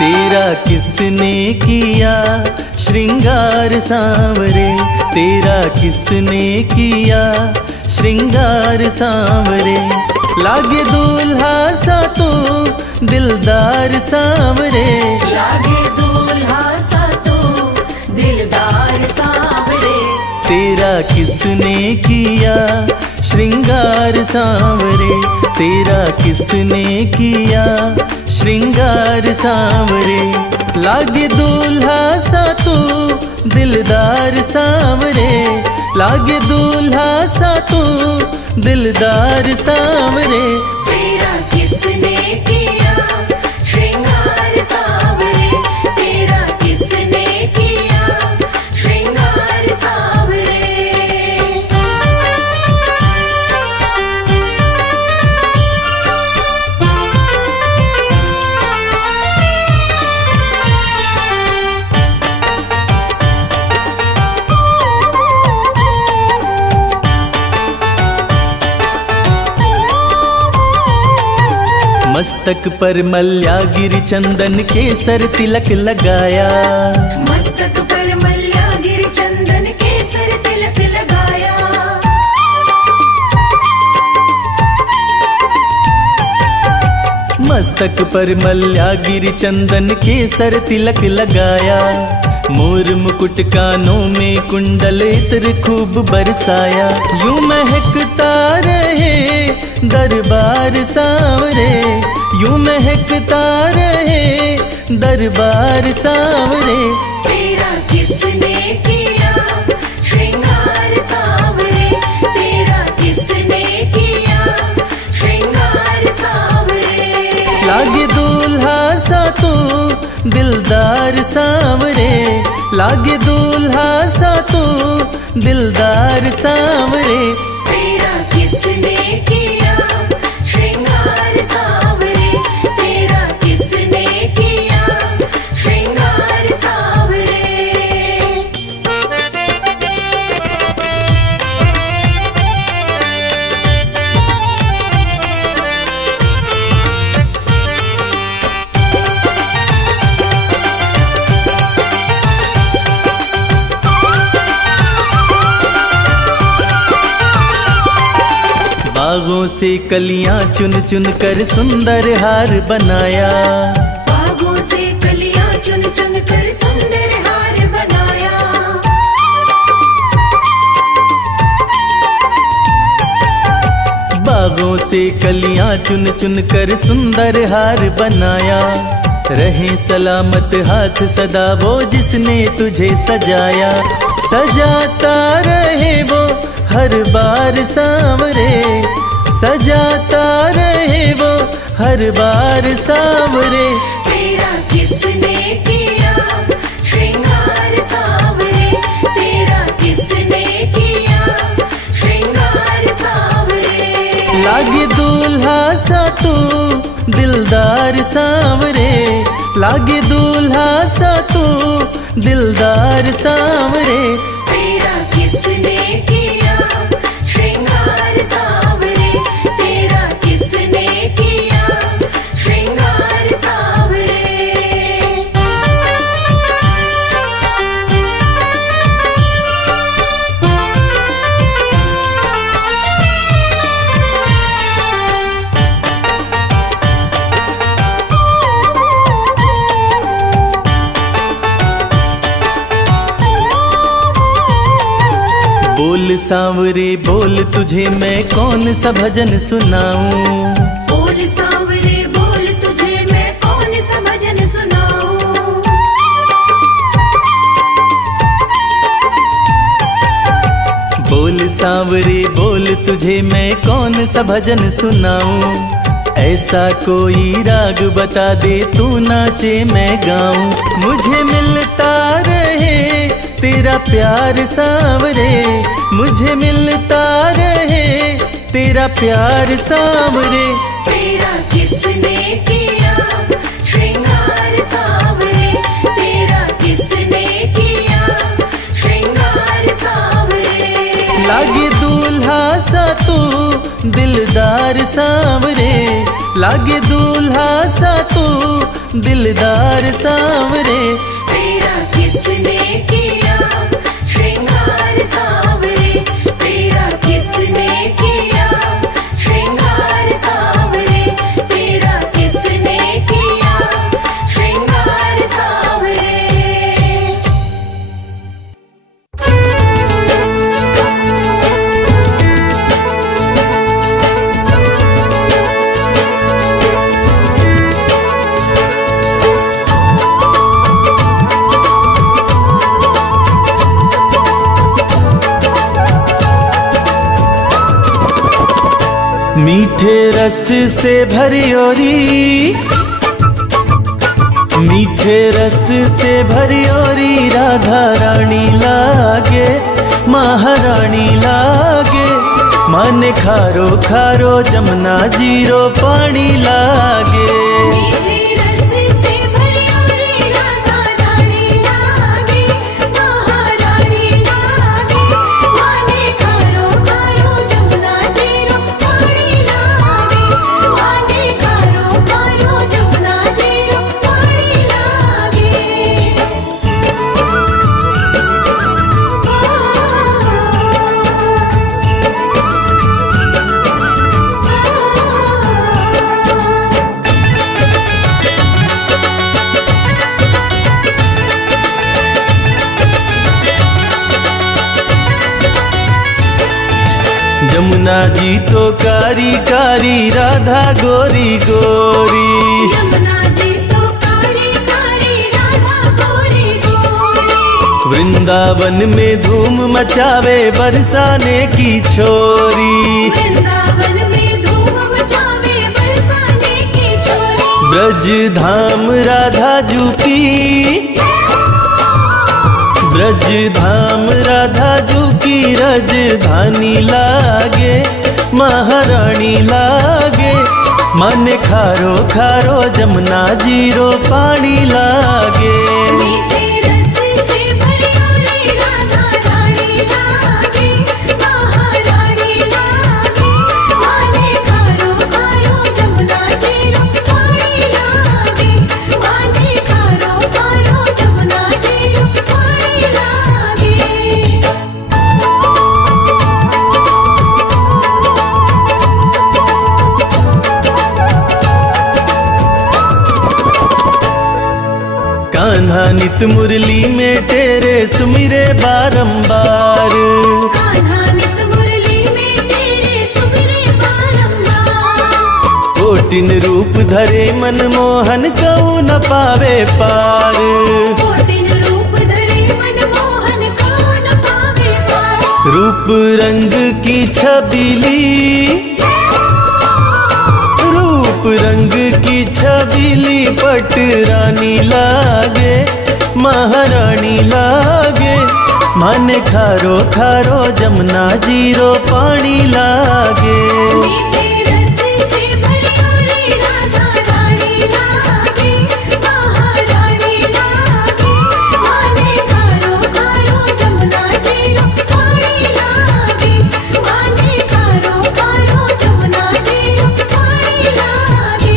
तेरा किसने किया श्रृंगार सांवरे, तेरा किसने किया श्रृंगार सांवरे। लागे दूल्हा सा तू दिलदार सांवरे, लागे दूल्हा सा तू दिलदार सांवरे। तेरा किसने किया श्रृंगार सांवरे, तेरा किसने किया श्रृंगार सांवरे। लागे दूल्हा सा तू दिलदार सांवरे, लागे दूल्हा सा तू दिलदार सांवरे। तेरा किसने किया श्रृंगार सांवरे, तेरा किसने किया श्रृंगार सांवरे। मस्तक पर मल्यागिरी चंदन केसर तिलक लगाया, मस्तक पर मल्यागिरी चंदन केसर तिलक लगाया। मस्तक पर मल्यागिरी चंदन केसर तिलक लगाया। मोर मुकुट कानों में कुंडल इत्र खूब बरसाया। यूं महकता रहे दरबार सांवरे, यूं महकता रहे दरबार सांवरे। तेरा किसने किया श्रृंगार सांवरे, तेरा किसने किया श्रृंगार सांवरे। लागे दूल्हा सा तू दिलदार सांवरे, लागे दूल्हा सा तू दिलदार सांवरे। तेरा किसने किया श्रृंगार सांवरे, तेरा किसने किया श्रृंगार सांवरे। बागों से कलियां चुन चुन कर सुंदर हार बनाया, बागों से कलियां चुन चुन कर सुंदर हार बनाया। बागों से कलियां चुन चुन कर सुंदर हार बनाया। रहे सलामत हाथ सदा वो जिसने तुझे सजाया, सजाता रहे वो हर बार सांवरे, सजाता रहे वो हर बार सांवरे। तेरा किसने किया श्रृंगार सांवरे, तेरा किसने किया श्रृंगार सांवरे। लागे दूल्हा सा तू दिलदार सांवरे, लागे दूल्हा सा तू दिलदार सांवरे। तेरा किसने किया श्रृंगार सांवरे, तेरा किसने किया श्रृंगार सांवरे। बोल सांवरे बोल तुझे मैं कौन सा भजन सुनाऊं, बोल सांवरे बोल तुझे मैं कौन सा भजन सुनाऊं। बोल सांवरे बोल तुझे मैं कौन सा भजन सुनाऊं। ऐसा कोई राग बता दे तू नाचे मैं गाऊं। मुझे मिलता रहे तेरा प्यार सांवरे, मुझे मिलता रहे तेरा प्यार सांवरे। तेरा किसने किया श्रृंगार सांवरे, तेरा किसने किया श्रृंगार सांवरे। लागे दूल्हा सा तू दिलदार सांवरे, लागे दूल्हा सा तू दिलदार सांवरे। तेरा किसने किया श्रृंगार सांवरे, तेरा किसने किया श्रृंगार सांवरे, तेरा किसने किया श्रृंगार सांवरे। मीठे रस से भरी ओरी, मीठे रस से भरी ओरी राधा रानी लागे, महारानी लागे। माने खारो खारो जमुना जीरो पानी लागे। मीठे रस से भरी ओरी राधा रानी लागे, महारानी लागे। माने खारो खारो जमुना जीरो पानी लागे, माने खारो खारो जमुना जीरो पानी लागे। जमुना जी तो कारी कारी राधा गोरी गोरी। जमुना जी तो कारी कारी राधा गोरी गोरी। वृंदावन में धूम मचावे बरसाने की छोरी। वृंदावन में धूम मचावे बरसाने की छोरी। ब्रज धाम राधा जू की, ब्रज धाम राधा जू की राजधानी लागे, महारानी लागे। माने खारो खारो जमुना जीरो पानी लागे। मीठे रस से भरी ओरी राधा रानी लागे, महारानी लागे। माने खारो खारो जमुना जीरो पानी लागे, माने खारो खारो जमुना जीरो पानी लागे। कान्हा नित मुरली में तेरे सुमिरे बारंबार। कान्हा नित मुरली में तेरे सुमिरे बारंबार। कोटिन रूप धरे मनमोहन कऊ न पावे पार। कोटिन रूप धरे मनमोहन कऊ न पावे पार। रूप रंग की छबीली, रूप रंग की छबीली पट रानी लागे, महारानी लागे। माने खारो खारो जमुना जीरो पानी लागे। मीठे रस से भरी ओरी राधा रानी लागे, महारानी लागे। माने खारो खारो जमुना जीरो पानी लागे, माने खारो खारो जमुना जीरो पानी लागे।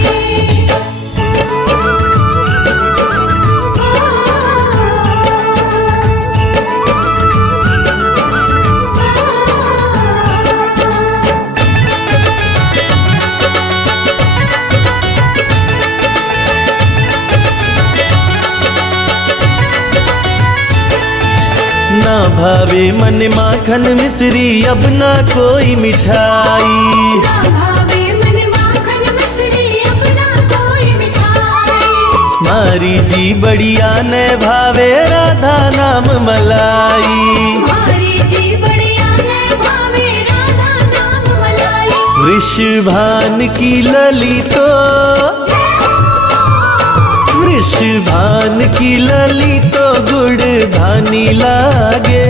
ना भावे मन माखन मिश्री अब ना कोई मिठाई। ना भावे मन माखन मिश्री अब ना कोई मिठाई। मारी जी बढ़िया न भावे राधा नाम मलाई। हमारी जी बढ़िया न भावे राधा नाम मलाई। वृषभान की ललितो, वृषभान की ललितो गुड़ धानी लागे,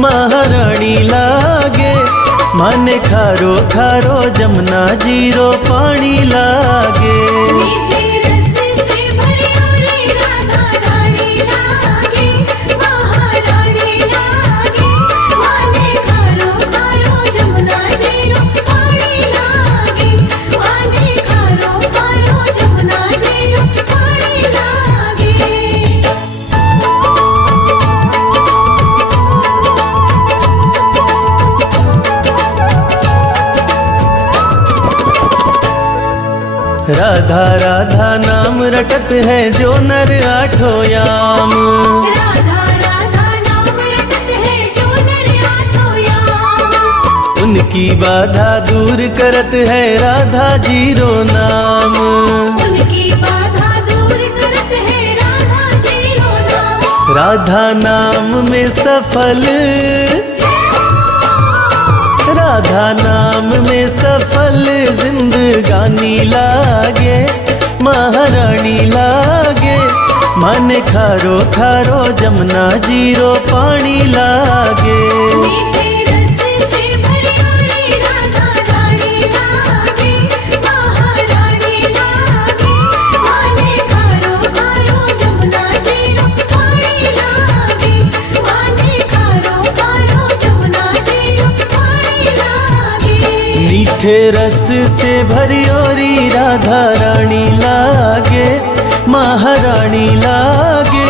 महारानी लागे। माने खारो खारो जमुना जीरो पानी लागे। मीठे रस से भरी ओरी राधा रानी लागे, महारानी लागे। माने खारो खारो जमुना जीरो पानी लागे, माने खारो खारो जमुना जीरो पानी राधा राधा नाम रटत है जो नर आठों याम। राधा राधा नाम रटत है जो नर आठों याम। उनकी बाधा दूर करत है राधा जीरो नाम। उनकी बाधा दूर करत है राधा जीरो नाम। राधा नाम में सफल, राधा नाम में सफल जिंदगानी लागे, महारानी लागे। माने खारो खारो जमुना जीरो पानी लागे। मीठे रस से भरियोरी राधा रानी लागे, महारानी लागे। माने खारो खारो जमुना जीरो पानी लागे। माने खारो खारो जमुना जीरो पानी लागे। मीठे रस से भरियोरी राधा रानी लागे, महारानी लागे।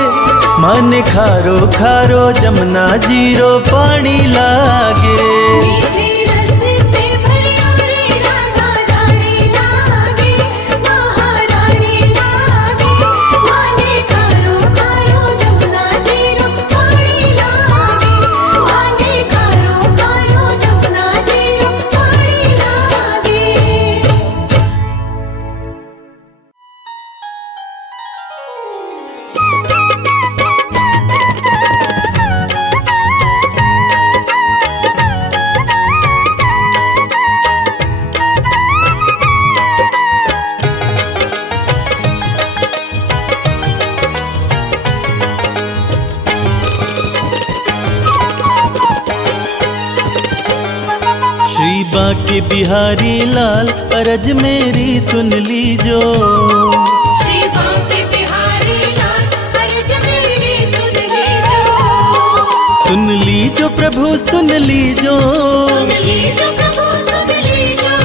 मन खारो खारो जमुना जीरो पानी लागे। मीठे रस से भरियोरी राधा रानी लागे, महारानी लागे। माने खारो खारो जमुना जीरो पानी लागे। माने खारो खारो जमुना जीरो पानी लागे। श्री बाके बिहारी लाल अरज मेरी सुन लीजो। श्री बांके बिहारी लाल अर्ज मेरी सुन लीजो। सुन लीजो प्रभु सुन लीजो, सुन लीजो प्रभु सुन लीजो।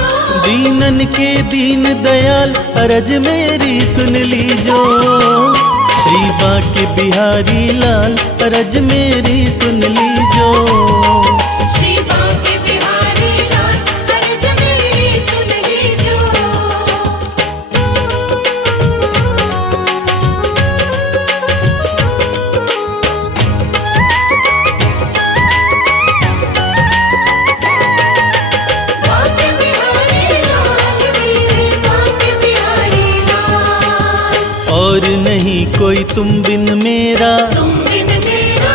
दीनन के दीन दयाल अरज मेरी सुन लीजो। श्री बाके बिहारी लाल अरज मेरी सुन लीजो। श्री बांके बिहारी लाल अर्ज मेरी सुन लीजो। बांके बिहारी लाल मेरे बांके बिहारी लाल। और नहीं कोई तुम बिन मेरा, तुम बिन मेरा,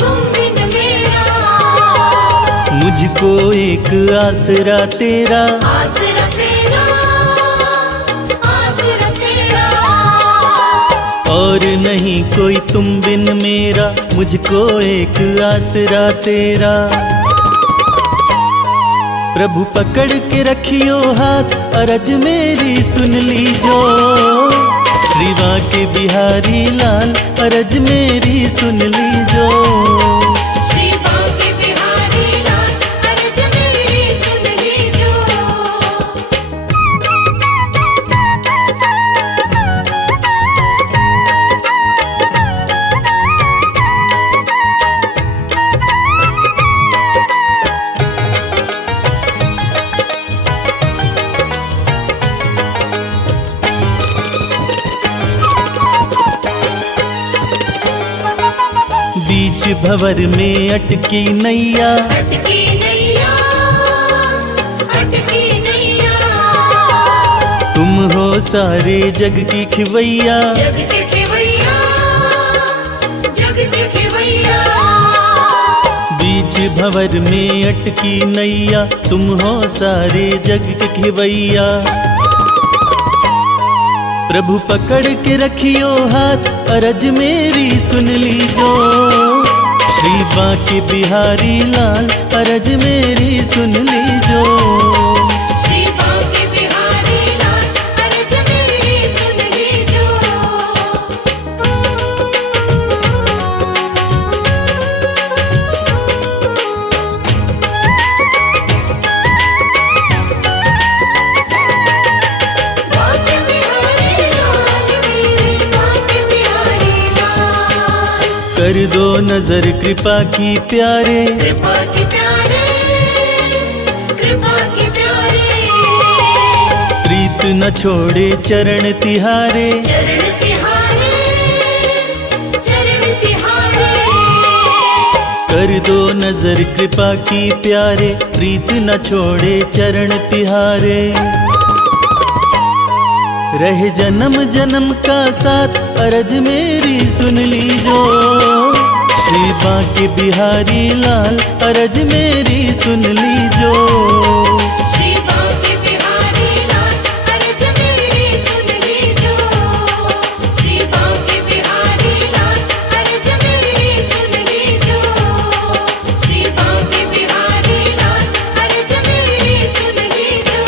तुम बिन मेरा। मुझको एक आसरा तेरा। आसरा तेरा, आसरा तेरा। और नहीं कोई तुम बिन मेरा, मुझको एक आसरा तेरा। प्रभु पकड़ के रखियो हाथ अरज मेरी सुन लीजो। श्री बाके बिहारी लाल अरज मेरी सुन लीजो। श्री बांके बिहारी लाल अर्ज मेरी सुन लीजो। बीच भंवर में अटकी नैया, अटकी नैया, अटकी नैया। तुम हो सारे जग की खिवैया। जग के खेवैया, जग के खेवैया। बीच भंवर में अटकी नैया, तुम हो सारे जग के खिवैया। प्रभु पकड़ के रखियो हाथ अरज मेरी सुन लीजो। श्री बाके बिहारी लाल अरज मेरी सुन लीजो। श्री बांके बिहारी लाल अर्ज मेरी सुन लीजो। बांके बिहारी लाल मेरे बांके बिहारी लाल। कर दो नजर कृपा की प्यारे, कृपा के प्यारे, कृपा के प्यारे। प्रीत प्रीत न छोड़े चरण तिहारे। चरण तिहारे, चरण तिहारे। कर दो नजर कृपा की प्यारे, प्रीत न छोड़े चरण तिहारे। रहे जन्म जन्म का साथ, अरज मेरी सुन लीजो। श्री बांके बिहारी लाल, अरज मेरी सुन लीजो। श्री बांके बिहारी लाल, अरज मेरी सुन लीजो। श्री बांके बिहारी लाल, अरज मेरी सुन लीजो। श्री बांके बिहारी लाल, अरज मेरी सुन लीजो।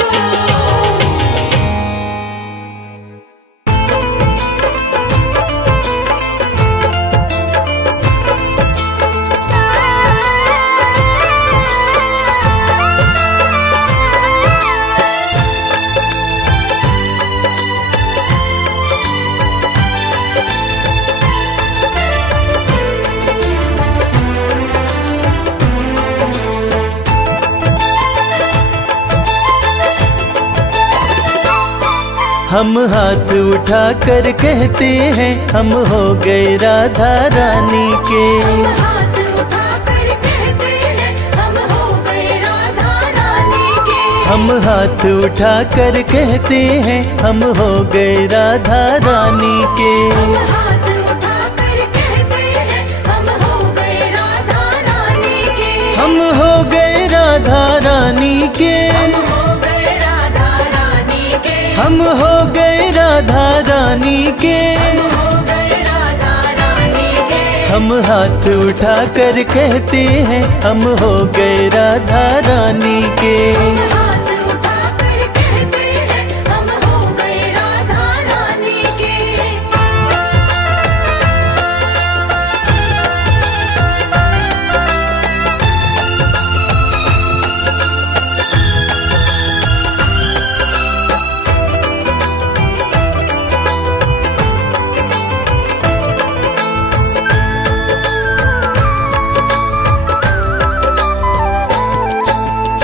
हम हाथ उठा कर कहते हैं, हम हो गए राधा रानी के। हम हाथ उठा कर कहते हैं, हम हो गए राधा रानी के। हम हाथ उठा कर कहते हैं, हम हो गए राधा रानी के। हम हाथ उठा कर कहते हैं, हम हो गए राधा रानी के। हम हो गए राधा रानी के। हम हो गए राधा रानी के। हम हो गए राधा रानी के। हम हो गए राधा रानी के। हम हाथ उठा कर कहते हैं, हम हो गए राधा रानी के। हम हाथ उठा कर कहते हैं, हम हो गए राधा रानी के।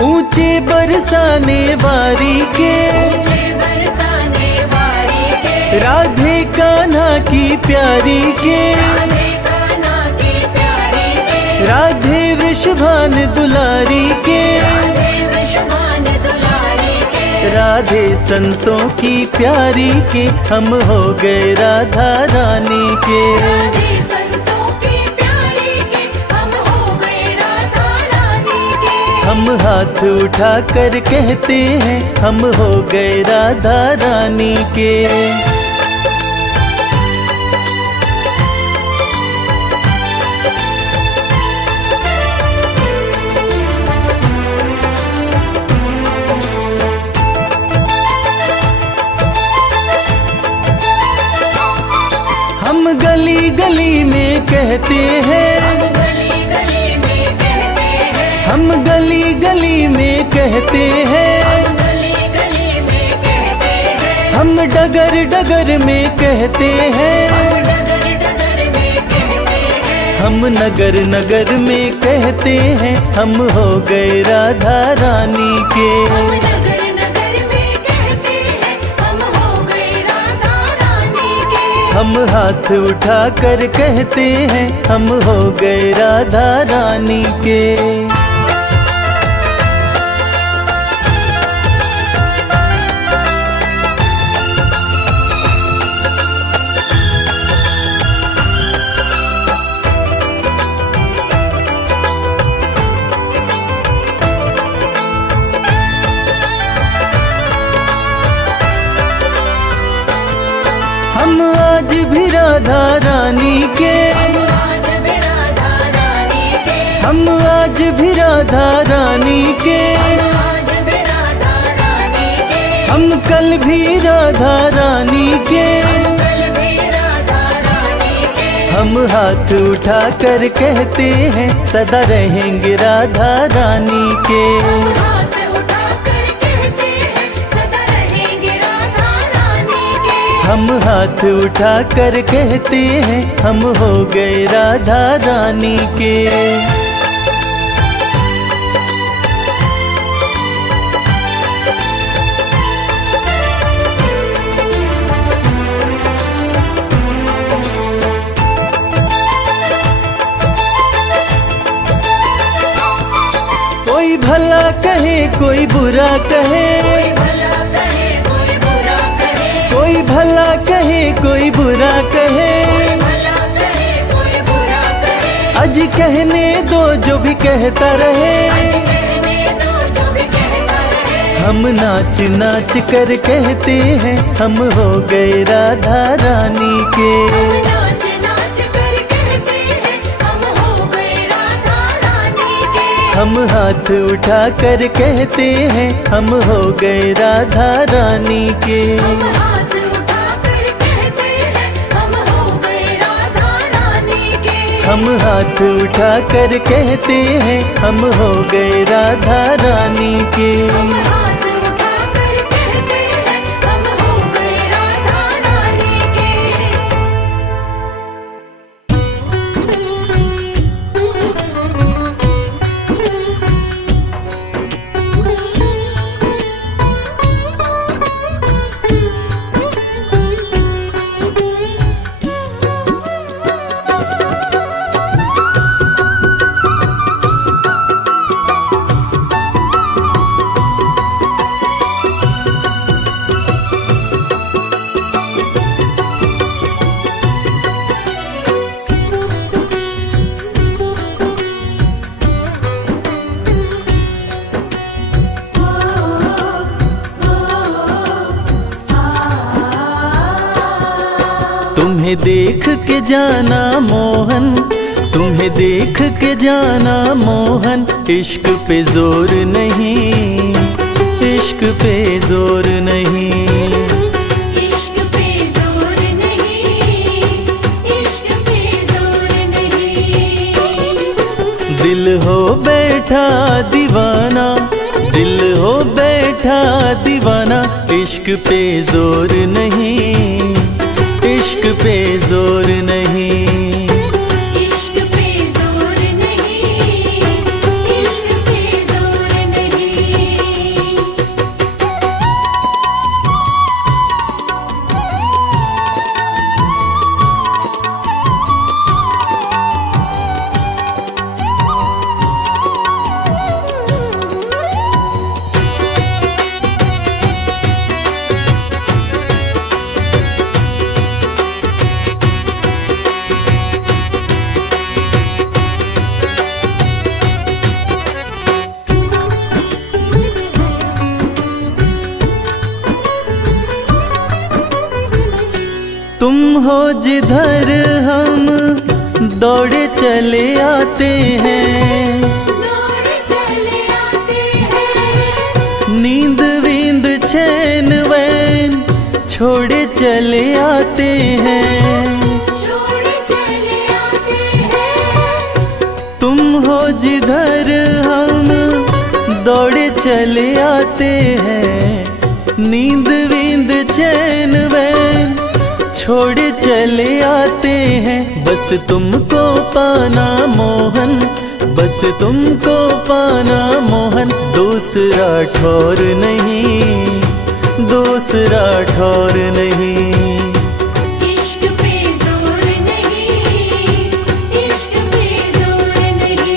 ऊंचे बरसाने वारी के, ऊंचे बरसाने वारी के। राधे कान्हा की प्यारी के। राधे कान्हा की प्यारी के। राधे वृषभान दुलारी के। राधे वृषभान दुलारी के। राधे संतों की प्यारी के, हम हो गए राधा रानी के। राधे संतों की प्यारी के, हम हो गए राधा रानी के। हम हाथ उठा कर कहते हैं, हम हो गए राधा रानी के। हम गली गली में कहते हैं, हम गली गली में कहते हैं। हम गली गली में कहते हैं। हम गली गली में कहते हैं। हम डगर डगर में कहते हैं। हम डगर डगर में कहते हैं। हम नगर नगर में कहते हैं, हम हो गए राधा रानी के। हम नगर नगर में कहते हैं, हम हो गए राधा रानी के। हम हाथ उठा कर कहते हैं, हम हो गए राधा रानी के। हम आज भी राधा रानी के। हम आज भी राधा रानी के। हम आज भी राधा रानी के। हम आज भी राधा रानी के। हम कल भी राधा रानी के। हम कल भी राधा रानी के। हम हाथ उठा कर कहते हैं, सदा रहेंगे राधा रानी के। हम हाथ उठा कर कहते हैं, सदा रहेंगे राधा रानी के। हम हाथ उठा कर कहते हैं, हम हो गए राधा रानी के। कोई बुरा कहे, भला कहे कोई बुरा कहे, कोई भला कहे कोई बुरा कहे, भला कहे कोई बुरा कहे, आज कहने दो जो भी कहता रहे। कहने दो जो भी कहता रहे। हम नाच नाच कर कहते हैं हम हो गए राधा रानी के। नाच नाच कर कहते हैं हम हो गए राधा रानी के। हम हाथ उठा कर कहते हैं हम हो गए राधा रानी के। हम हाथ उठा कर कहते हैं हम हो गए राधा रानी के। हम हाथ उठा कर कहते हैं हम हो गए राधा रानी के। हम हाथ उठा कर कहते हैं हम हो गए राधा रानी के। तुम्हें देख के जाना मोहन, तुम्हें देख के जाना मोहन, इश्क पे जोर नहीं, इश्क पे जोर नहीं। इश्क पे जोर नहीं, इश्क पे जोर नहीं। दिल हो बैठा दीवाना, दिल हो बैठा दीवाना, इश्क पे जोर नहीं, इश्क पे जोर नहीं। इश्क पे जोर नहीं, इश्क पे जोर नहीं। तुम हो जिधर हम दौड़े चले आते हैं, दौड़े चले आते हैं। नींद वींद चैन वैन छोड़े चले आते हैं। छोड़े चले आते हैं। तुम हो जिधर हम दौड़े चले आते हैं, नींद वींद चैन वैन छोड़े चले आते हैं। बस तुमको पाना मोहन, बस तुमको पाना मोहन, दूसरा ठौर नहीं, दूसरा ठौर नहीं। इश्क पे जोर नहीं, इश्क पे जोर नहीं।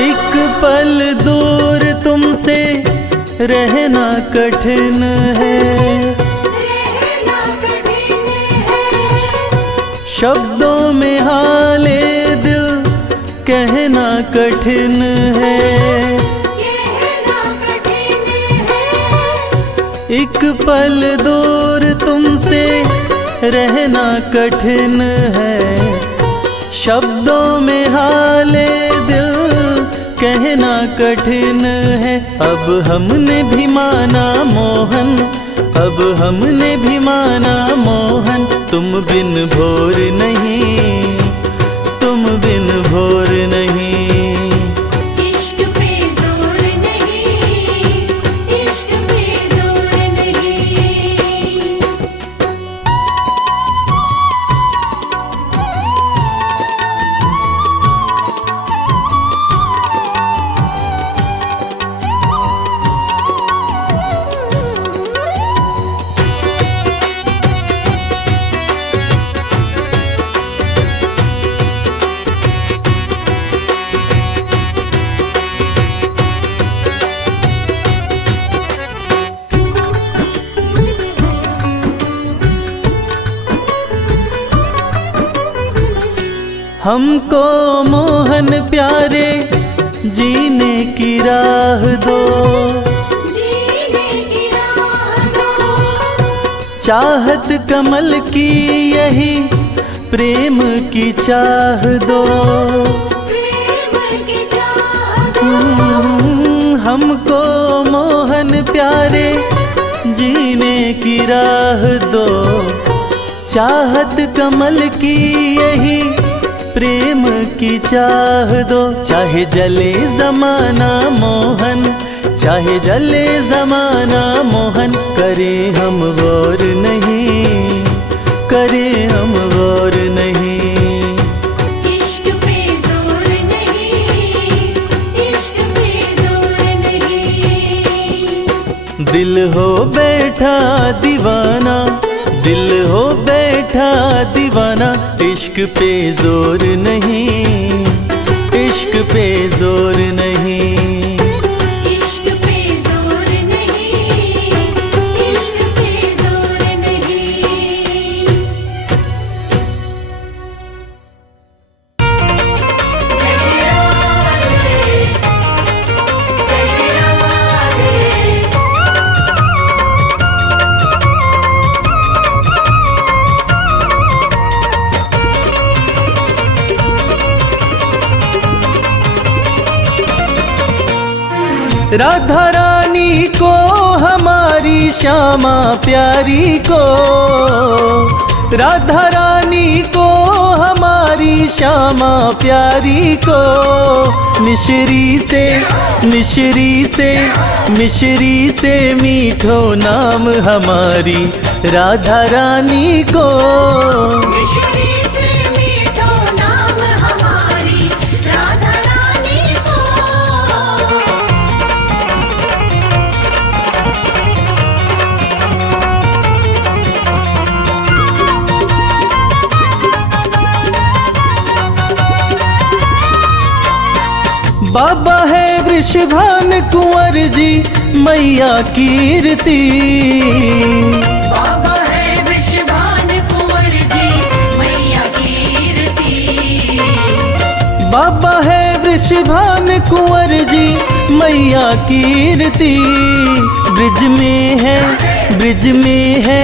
एक पल दूर तुमसे रहना कठिन है, रहना कठिन है। शब्दों में हाले दिल कहना कठिन है। कहना कठिन है। एक पल दूर तुमसे रहना कठिन है, शब्दों में हाले दिल कहना कठिन है। अब हमने भी माना मोहन, अब हमने भी माना मोहन, तुम बिन भोर नहीं, तुम बिन भोर नहीं। इश्क पे जोर नहीं, इश्क पे जोर नहीं। हमको मोहन प्यारे जीने की राह दो, जीने की राह दो। चाहत कमल की यही प्रेम की चाह दो, प्रेम की चाह दो। हमको मोहन प्यारे जीने की राह दो, चाहत कमल की यही प्रेम की चाह दो। चाहे जले जमाना मोहन, चाहे जले जमाना मोहन, करे हम गौर नहीं, करे हम गौर नहीं। इश्क पे जोर नहीं, इश्क पे जोर नहीं। दिल हो बैठा दीवाना, दिल हो बैठा दीवाना, इश्क पे जोर नहीं, इश्क पे जोर नहीं। इश्क पे जोर नहीं, इश्क पे जोर नहीं। जय राधे, जय राधे। राधा रानी को हमारी श्यामा प्यारी को, राधा रानी को हमारी श्यामा प्यारी को, मिश्री से मिश्री से मिश्री से मीठो नाम हमारी राधा रानी को। मिश्री से मीठो नाम हमारी राधा रानी को। बाबा है वृषभान कुंवर जी मैया कीर्ति, बाबा है वृषभान कुंवर जी मैया कीर्ति। बाबा है वृषभान कुंवर जी मैया कीर्ति। ब्रिज में है, ब्रिज में है,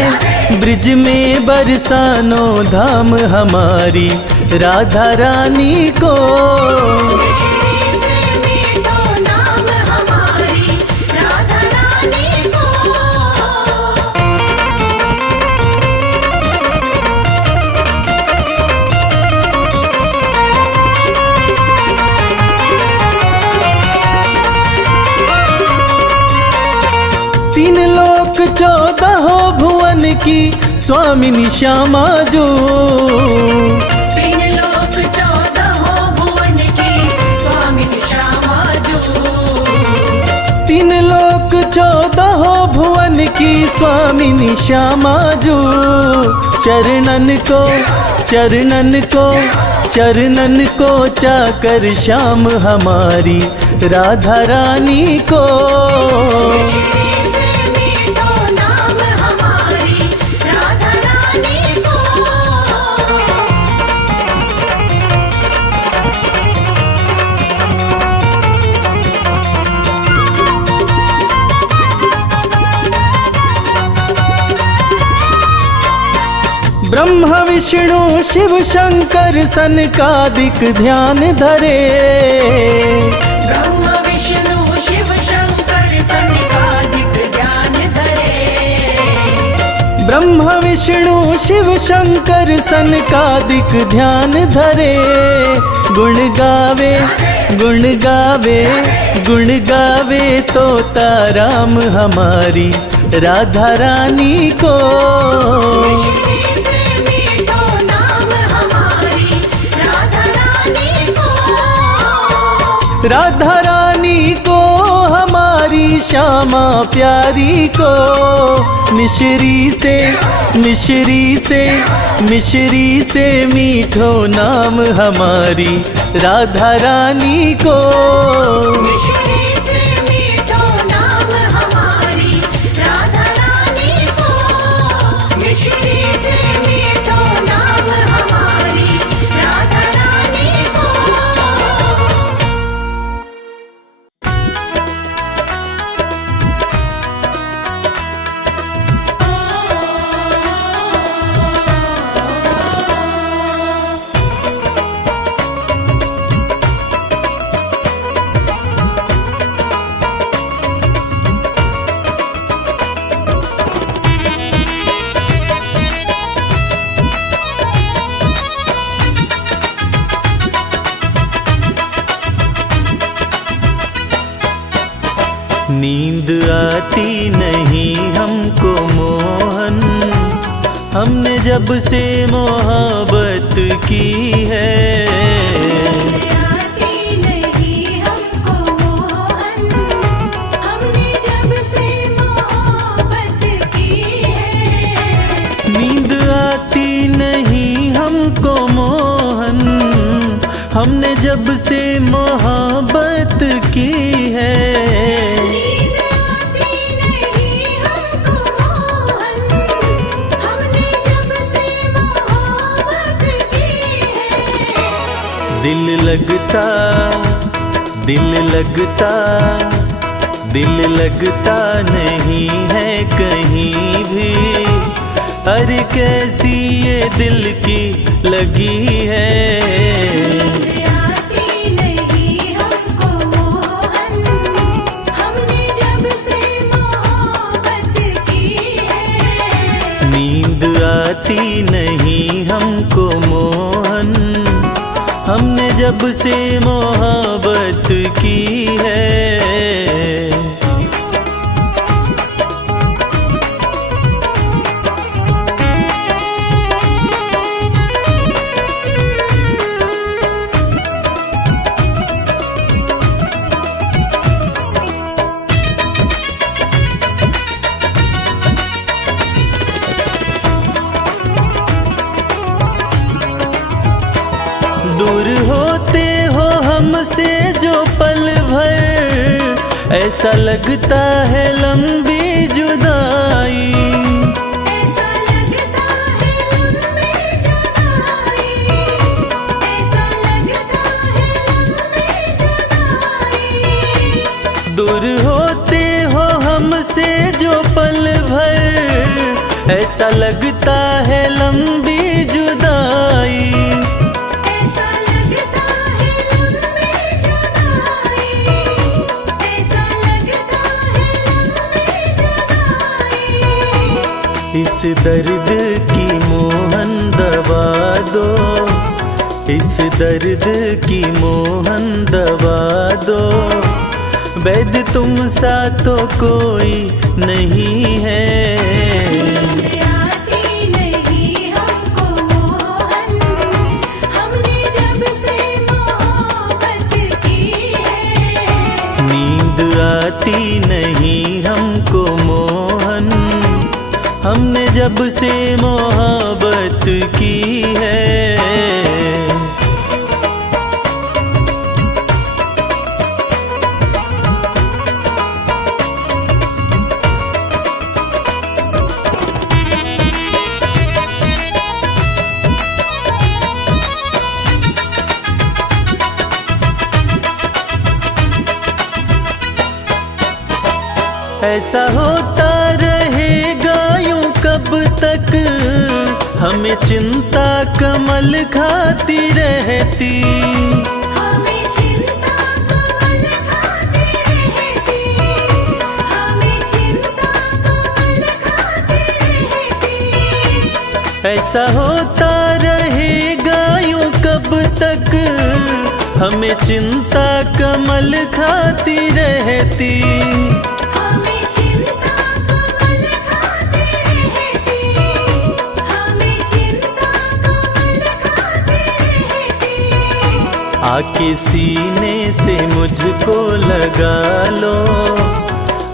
ब्रिज में बरसानो धाम हमारी राधा रानी को। मिश्री से मीठो नाम हमारी राधा रानी को। तीन लोक 14 भुवन की स्वामिनी श्यामा जो, तीन लोक 14 भुवन की स्वामिनी श्यामा जो। तीन लोक 14 भुवन की स्वामिनी श्यामा जो। चरणन को चरणन को चरणन को चाकर श्याम हमारी राधा रानी को। मिश्री से मीठो नाम हमारी राधा रानी को। ब्रह्मा विष्णु शिव शंकर सनकादिक ध्यान धरे। ब्रह्मा विष्णु शिव शंकर सनकादिक ध्यान धरे। ब्रह्मा विष्णु शिव शंकर सनकादिक ध्यान धरे। गुण गावे गुण गावे गुण गावे तोता राम हमारी राधा रानी को। मिश्री से मीठो नाम हमारी राधा रानी को। राधा रानी को हमारी श्यामा प्यारी को। मिश्री से मिश्री से मिश्री से मीठो नाम हमारी राधा रानी को। मिश्री से मीठो नाम हमारी राधा रानी को। मिश्री से मीठो नाम हमारी राधा रानी जब से मोहब्बत की है। आती नहीं हमको मोहन, हमने जब से मोहब्बत की है। नींद आती नहीं हमको मोहन, हमने जब से मोहब्बत की है। नींद आती नहीं हमको मोहन, हमने जब से मोहब्बत की है। दिल लगता, दिल लगता, दिल लगता नहीं है कहीं भी। अरे कैसी ये दिल की लगी है। आती नहीं हमको मोहन, हमने जब से मोहब्बत की है। नींद आती नहीं हमको मोहन, हमने जब से मोहब्बत की है। दूर होते हो हमसे जो पल भर, ऐसा लगता है लंबी जुदाई। ऐसा लगता है लंबी जुदाई, ऐसा लगता है लंबी जुदाई। दूर होते हो हमसे जो पल भर, ऐसा लगता है लंबी जुदाई। ऐसा लगता है लंबी जुदाई, ऐसा लगता है लंबी जुदाई। इस दर्द की मोहन दवा दो, इस दर्द की मोहन दवा दो। वैद्य तुम सा तो कोई नहीं है। आती नहीं हमको मोहन, हमने जब से मोहब्बत की है। नींद आती नहीं हमको मोहन, हमने जब से मोहब्बत की है। ऐसा होता रहेगा यूं कब तक, हमें चिंता कमल खाती रहती। हमें चिंता कमल खाती रहती, हमें चिंता कमल खाती रहती। ऐसा होता रहेगा यूं कब तक, हमें चिंता कमल खाती रहती। हमें चिंता कमल खाती रहती, हमें चिंता कमल खाती रहती। आके सीने से मुझको लगा लो,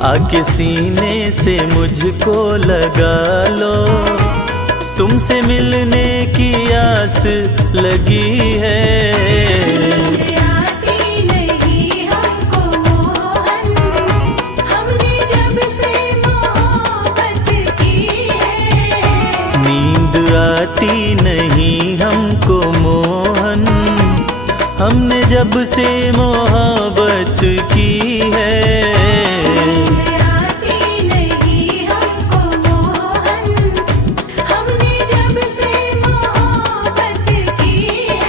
आके सीने से मुझको लगा लो। तुमसे मिलने की आस लगी है। आती नहीं हमको मोहन, हमने जब से मोहब्बत की है। नींद आती नहीं हमको मोहन, हमने जब से मोहब्बत की है। आती नहीं हमको मोहन, हमने जब से मोहब्बत की है।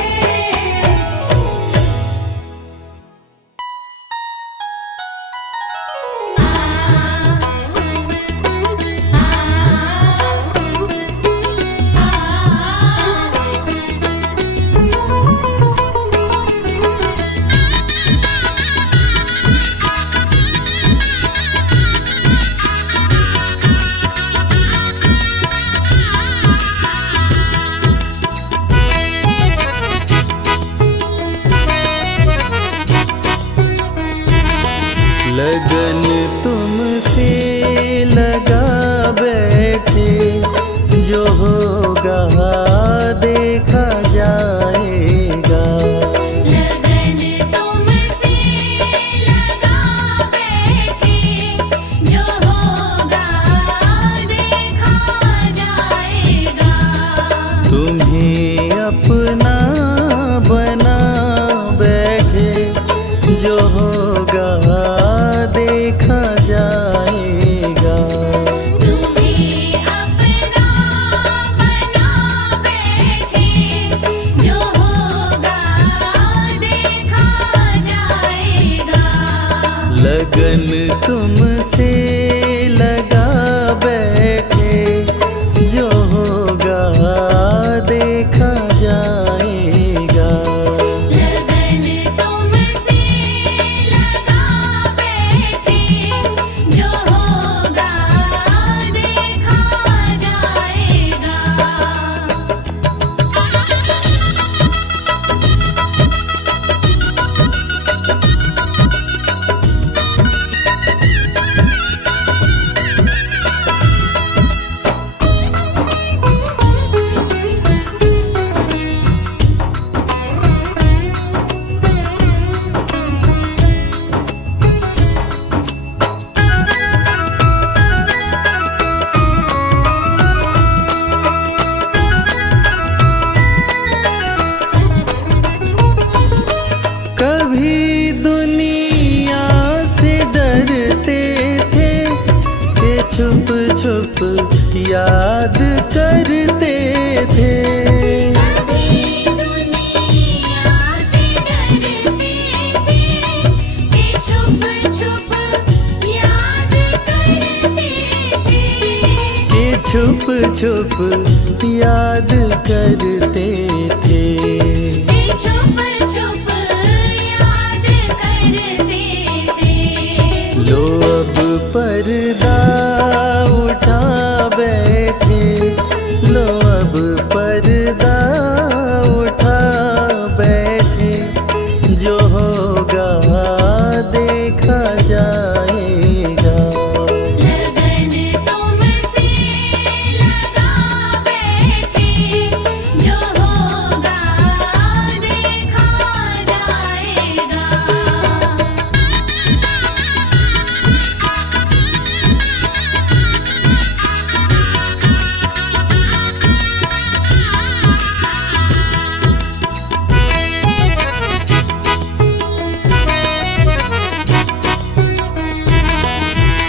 छुप याद करते थे। कभी दुनिया से डरते थे कि छुप छुप याद करते थे। कि छुप छुप याद करते थे। कि छुप छुप याद करते थे। लो अब पर्दा उठा बैठे, लो अब पर्दा उठा बैठे, जो होगा देखा जाएगा। लगन तुमसे लगा बैठे, जो होगा देखा जाएगा।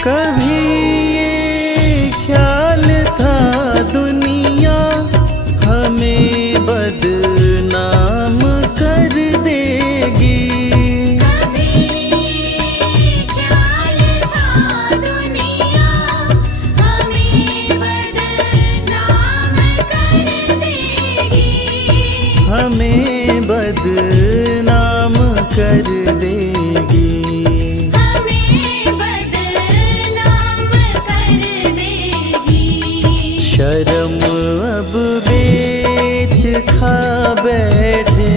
कभी ये ख्याल था दुनिया हमें बदनाम कर देगी। कभी ख्याल था दुनिया हमें बदनाम कर देगी। हमें बदनाम कर देगी। हमें बदनाम कर देगी। शर्म अब बेच खा बैठे,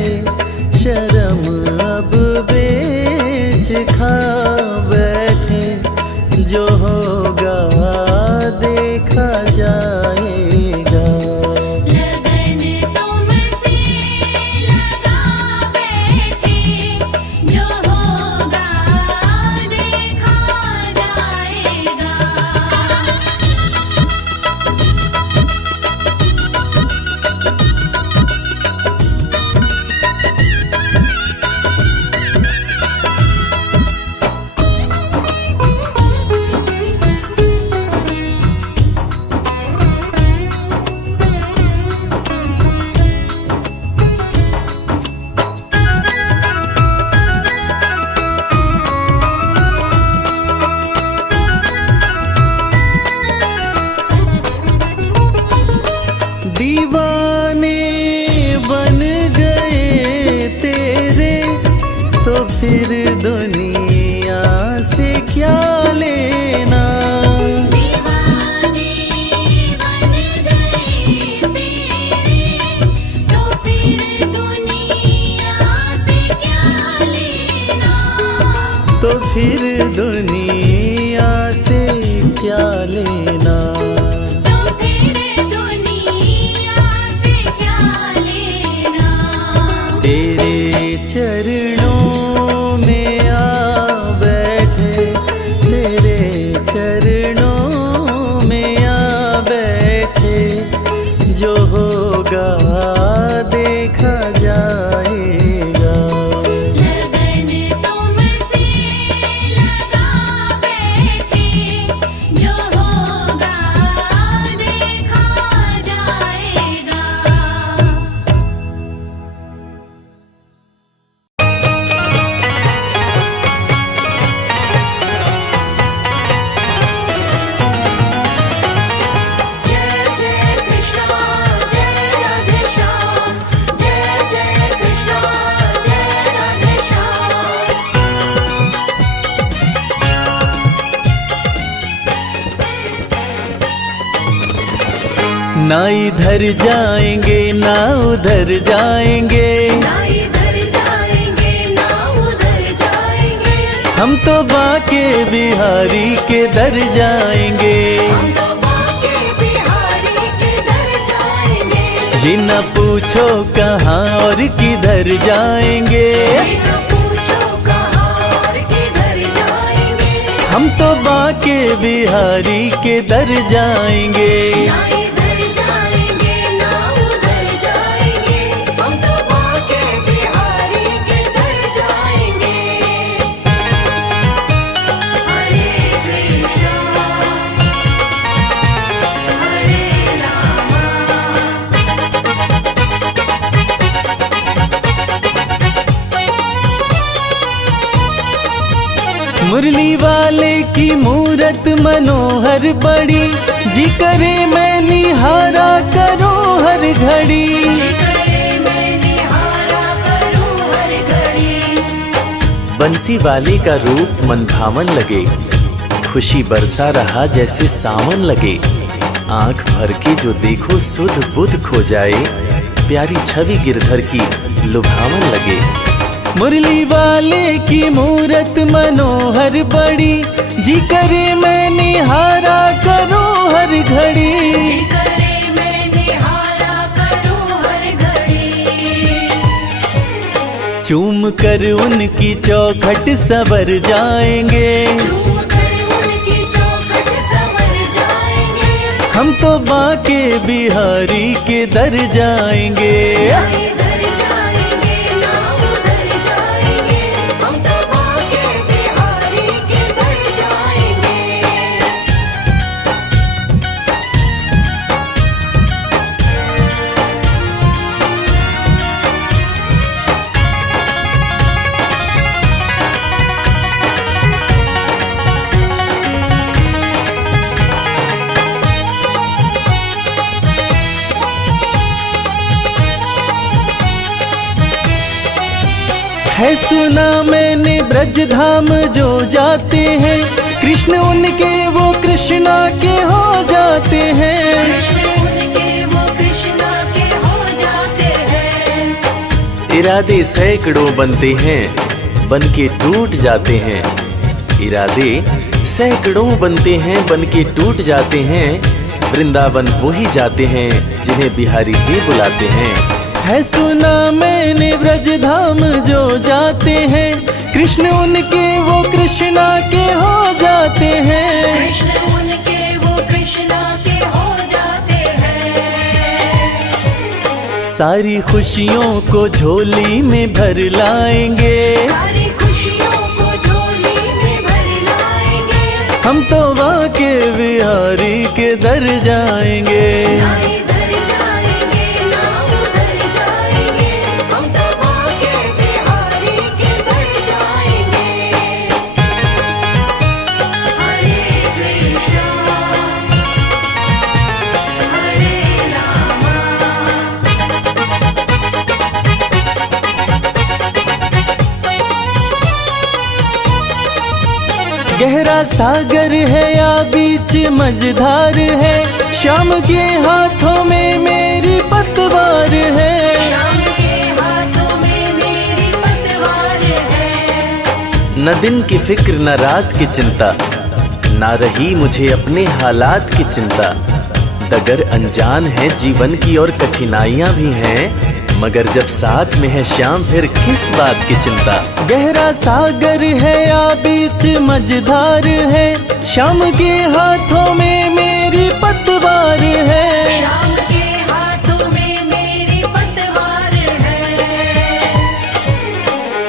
शर्म अब बेच खा बैठे, जो होगा देखा जाएगा। लगन तुमसे लगा बैठे, जो होगा देखा जाएगा। दीवाने बन गए तेरे, तो फिर दुनिया से क्या लेना। दीवाने बन गए तेरे, तो फिर दुनिया से क्या लेना। तो फिर दुनिया से क्या लेना। तो फिर दुनिया से क्या लेना। तेरे चरणों में आ बैठे, तेरे चरणों में आ बैठे, जो होगा देखा जाएगा। लगन तुमसे लगा बैठे, जो होगा देखा जाएगा। जय जय कृष्णा जय राधे श्याम, जय जय कृष्णा जय राधे श्याम। ना इधर जाएंगे ना उधर जाएंगे, ना इधर जाएंगे ना उधर जाएंगे। हम तो बाके बिहारी के दर जाएंगे। हम तो बाके बिहारी के दर जाएंगे। जी न पूछो कहाँ और किधर जाएंगे, बिना पूछो कहाँ और किधर जाएंगे। हम तो बाके बिहारी के दर जाएंगे। ना इधर जाएंगे ना उधर जाएंगे, हम तो बाके बिहारी के दर जाएंगे। हरे कृष्णा मुरली वाले की मूरत मनोहर बड़ी, जी करे मैं निहारा करूं हर घड़ी। करे मैं निहारा करूं हर घड़ी। बंसी वाले का रूप मन भावन लगे, खुशी बरसा रहा जैसे सावन लगे। आंख भर के जो देखो सुध बुध खो जाए, प्यारी छवि गिरधर की लुभावन लगे। मुरली वाले की मूरत मनोहर बड़ी, जी करे मैं निहारा करूं हर घड़ी। करे मैं निहारा करूं हर घड़ी। चूम कर उनकी चौखट सवर जाएंगे, चूम कर उनकी चौखट संवर जाएंगे। हम तो बाके बिहारी के दर जाएंगे। ना इधर जाएंगे ना उधर जाएंगे, हम तो बाके बिहारी के दर जाएंगे। है सुना मैंने ब्रज धाम जो जाते हैं, कृष्ण उनके वो कृष्णा के हो जाते हैं। कृष्ण उनके वो कृष्णा के हो जाते हैं। इरादे सैकड़ों बनते हैं, बन के टूट जाते हैं। इरादे सैकड़ों बनते हैं, बन के टूट जाते हैं। वृंदावन वो ही जाते हैं जिन्हें बिहारी जी बुलाते हैं। है सुना मैंने ब्रज धाम जो जाते हैं, कृष्ण उनके वो कृष्णा के हो जाते हैं। कृष्ण उनके वो कृष्णा के हो जाते हैं। सारी खुशियों को झोली में भर लाएंगे, सारी खुशियों को झोली में भर लाएंगे। हम तो बाके बिहारी के दर जाएंगे। ना इधर जाएंगे ना उधर जाएंगे, हम तो बाके बिहारी के दर जाएंगे। हरे कृष्णा हरे रामा। गहरा सागर है या बीच मझधार है, शाम के हाथों में मेरी पतवार है। शाम के हाथों में मेरी पतवार है। न दिन की फिक्र न रात की चिंता, ना रही मुझे अपने हालात की चिंता। डगर अनजान है जीवन की और कठिनाइयां भी हैं, मगर जब साथ में है श्याम फिर किस बात की चिंता। गहरा सागर है या बीच मझधार है, शाम के हाथों में मेरी पतवार है। शाम के हाथों में मेरी पतवार है।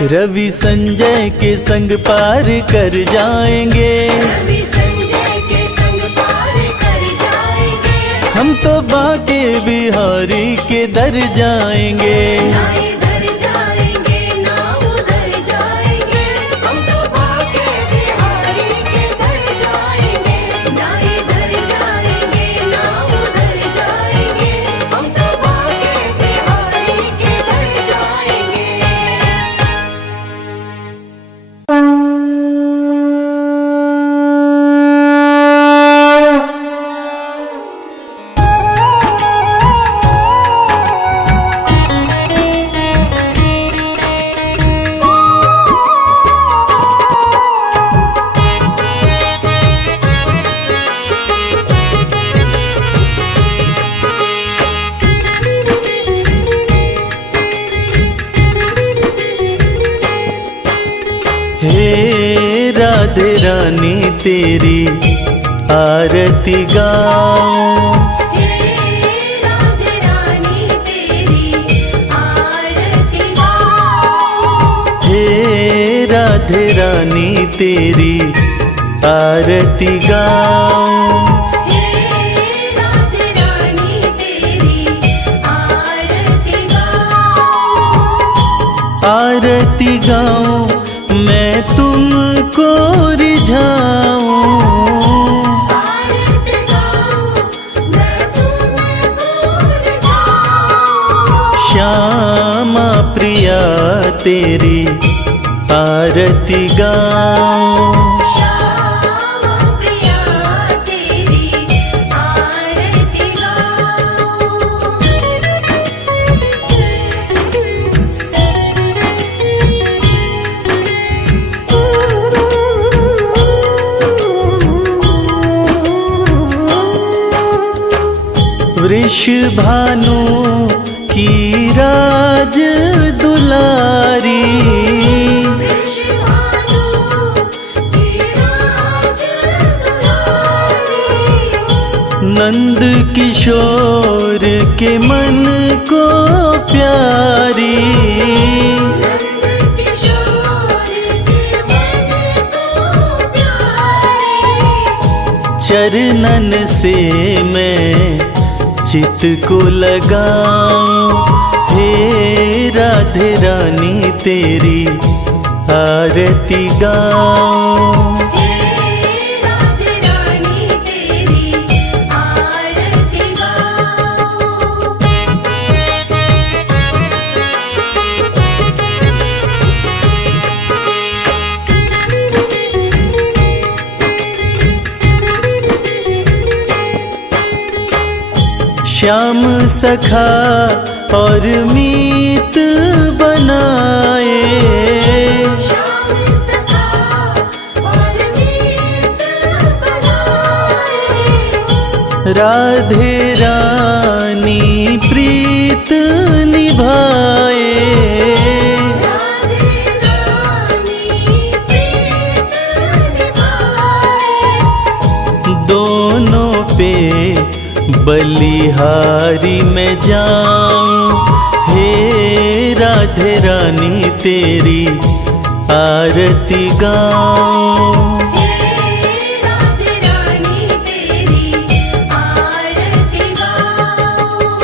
रवि संजय के संग पार कर जाएंगे, रवि संजय के संग पार कर जाएंगे। हम तो बाके बिहारी के दर जाएंगे। ना इधर जाएंगे ना उधर जाएंगे, हम तो बाके बिहारी के दर जाएंगे। ना इधर जाएंगे ना उधर जाएंगे, हम तो बाके बिहारी के दर जाएंगे। हे राधे रानी तेरी आरती गाऊं, हे राधे रानी तेरी आरती गाऊं। हे राधे रानी तेरी आरती गाऊं। हे राधे रानी तेरी आरती गाऊं। आरती गाऊं मैं तुमको रिझाऊं। आरती गाऊं मैं तुमको रिझाऊं। श्यामा प्रिया तेरी आरती गाऊं। श्यामा प्रिया तेरी आरती वृषभानु की राज दुलारी, वृषभानु की राज दुलारी। नंद किशोर के मन को प्यारी। नंद किशोर के मन को प्यारी। चरणन से मैं चित को लगाऊं। हे राधे रानी तेरी आरती गाऊं। हे राधे रानी तेरी आरती गाऊं। श्याम सखा और मीत बनाए। श्याम सखा और मीत बनाए। राधे रानी प्रीत निभाए। राधे रानी प्रीत निभाए। दोनों पे बलिहारी में जाऊं। हे राधे रानी तेरी आरती गाऊं। हे राधे रानी तेरी आरती गाऊं।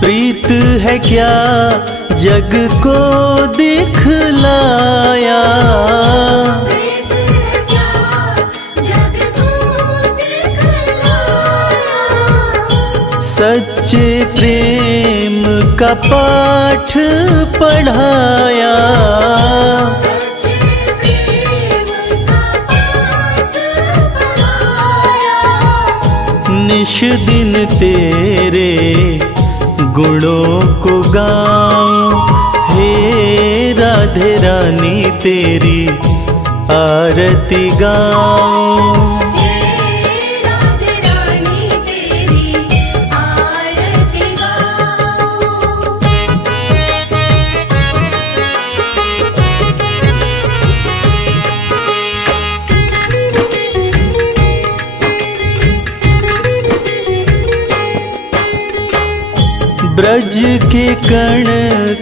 प्रीत है क्या जग को दिखलाया। प्रीत है क्या जग को दिखलाया। सच्चे प्रेम का पाठ पढ़ाया। सच्चे प्रेम का पाठ पढ़ाया। निश दिन तेरे गुणों को गाऊं। हे राधे रानी तेरी आरती गाऊं। हे राधे रानी तेरी आरती गाऊं। ब्रज के कण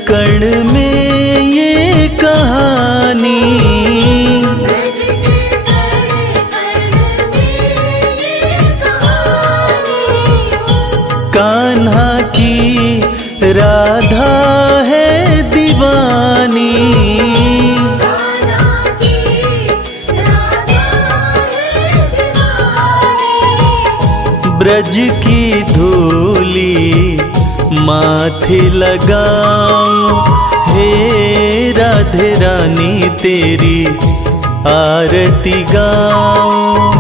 कण में ये कहानी। ब्रज के कण कण में ये कहानी। कान्हा की राधा है दीवानी। कान्हा की राधा है दीवानी। ब्रज की धूली माथे लगाऊं। हे राधे रानी तेरी आरती गाऊं।